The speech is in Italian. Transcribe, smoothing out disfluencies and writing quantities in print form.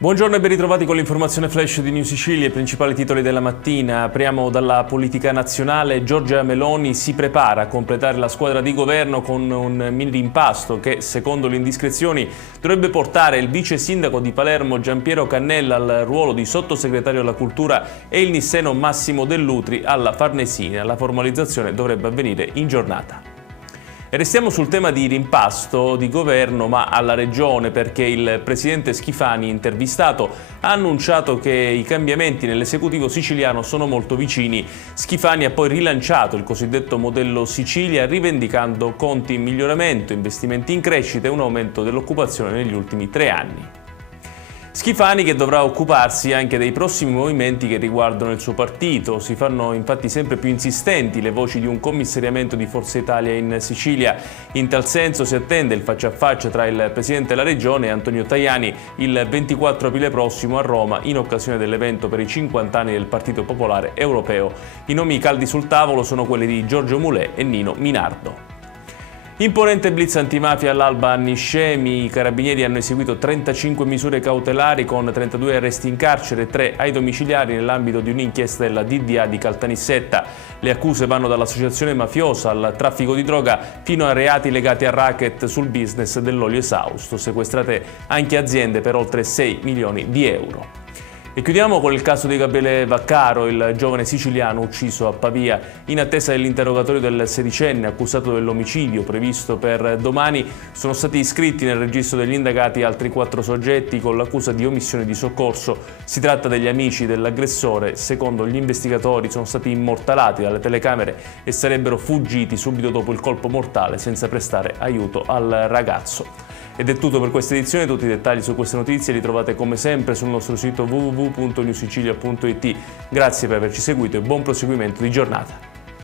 Buongiorno e ben ritrovati con l'informazione flash di New Sicilia, i principali titoli della mattina. Apriamo dalla politica nazionale. Giorgia Meloni si prepara a completare la squadra di governo con un mini impasto che, secondo le indiscrezioni, dovrebbe portare il vice sindaco di Palermo Giampiero Cannella al ruolo di sottosegretario alla cultura e il nisseno Massimo Dell'Utri alla Farnesina. La formalizzazione dovrebbe avvenire in giornata. E restiamo sul tema di rimpasto di governo, ma alla Regione, perché il presidente Schifani, intervistato, ha annunciato che i cambiamenti nell'esecutivo siciliano sono molto vicini. Schifani ha poi rilanciato il cosiddetto modello Sicilia, rivendicando conti in miglioramento, investimenti in crescita e un aumento dell'occupazione negli ultimi 3 anni. Schifani che dovrà occuparsi anche dei prossimi movimenti che riguardano il suo partito. Si fanno infatti sempre più insistenti le voci di un commissariamento di Forza Italia in Sicilia. In tal senso si attende il faccia a faccia tra il Presidente della Regione, Antonio Tajani, il 24 aprile prossimo a Roma in occasione dell'evento per i 50 anni del Partito Popolare Europeo. I nomi caldi sul tavolo sono quelli di Giorgio Mulè e Nino Minardo. Imponente blitz antimafia all'Alba a Niscemi, i carabinieri hanno eseguito 35 misure cautelari con 32 arresti in carcere e 3 ai domiciliari nell'ambito di un'inchiesta della DDA di Caltanissetta. Le accuse vanno dall'associazione mafiosa al traffico di droga fino a reati legati al racket sul business dell'olio esausto, sequestrate anche aziende per oltre 6 milioni di euro. E chiudiamo con il caso di Gabriele Vaccaro, il giovane siciliano ucciso a Pavia. In attesa dell'interrogatorio del sedicenne accusato dell'omicidio previsto per domani, sono stati iscritti nel registro degli indagati altri 4 soggetti con l'accusa di omissione di soccorso. Si tratta degli amici dell'aggressore. Secondo gli investigatori sono stati immortalati dalle telecamere e sarebbero fuggiti subito dopo il colpo mortale senza prestare aiuto al ragazzo. Ed è tutto per questa edizione. Tutti i dettagli su queste notizie li trovate come sempre sul nostro sito www.newsicilia.it. Grazie per averci seguito e buon proseguimento di giornata.